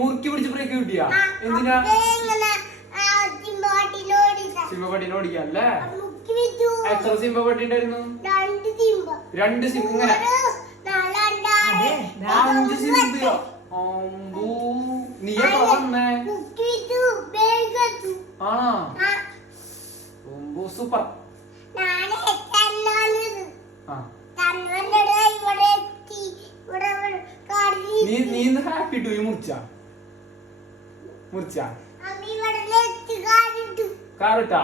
മുറുക്കി പിടിച്ച് ബ്രേക്ക് കിട്ടിയാ എന്തിനാ സിംഹപട്ടീനെ ഓടിക്കല്ലേ എത്ര സിംഹപട്ടി ഉണ്ടായിരുന്നു 2 സിംഹ ഇങ്ങനെ 5 സിംഹയോ നീ എപ്പോ വന്നേ ആണോ സൂപ്പർ നീ ഹാപ്പി ടു മുറിച്ച കാറിട്ടാ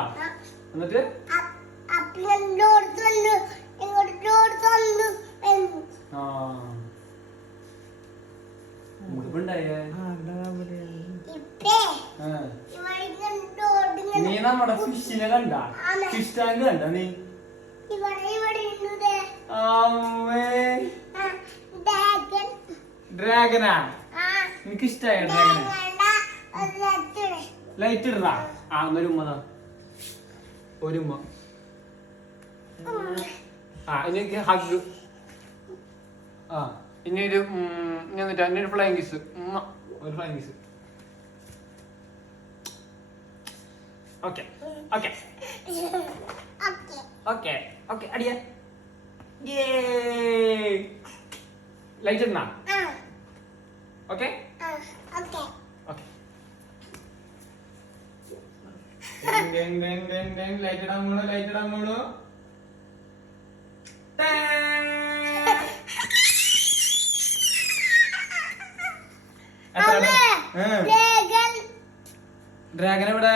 എന്നിട്ട് നീ നമ്മുടെ ഫിഷിനെ കണ്ട ഫിഷ് ടാങ്ക് കണ്ട നീ ഡ്രാഗനാ എനിക്ക് ഇഷ്ടായ ഡ്രാഗനെ ലൈറ്റ് ഇടറാ എന്നൊരു ഉമ്മതാ ഒരു ഉമ്മ ഇനി എനിക്ക് ഹഗ് ഇനി ഒരു എന്നിട്ട് അന്നെ ഒരു ഫ്ലൈങ് കിസ് ഒരു flying kiss okay okay okay okay അടിയ ലൈറ്റ് ഇടണ ഓക്കെ ലൈറ്റ് ഇടാൻ പോണു ലൈറ്റ് ഇടാൻ പോണു ഡ്രാഗൻ എവിടെ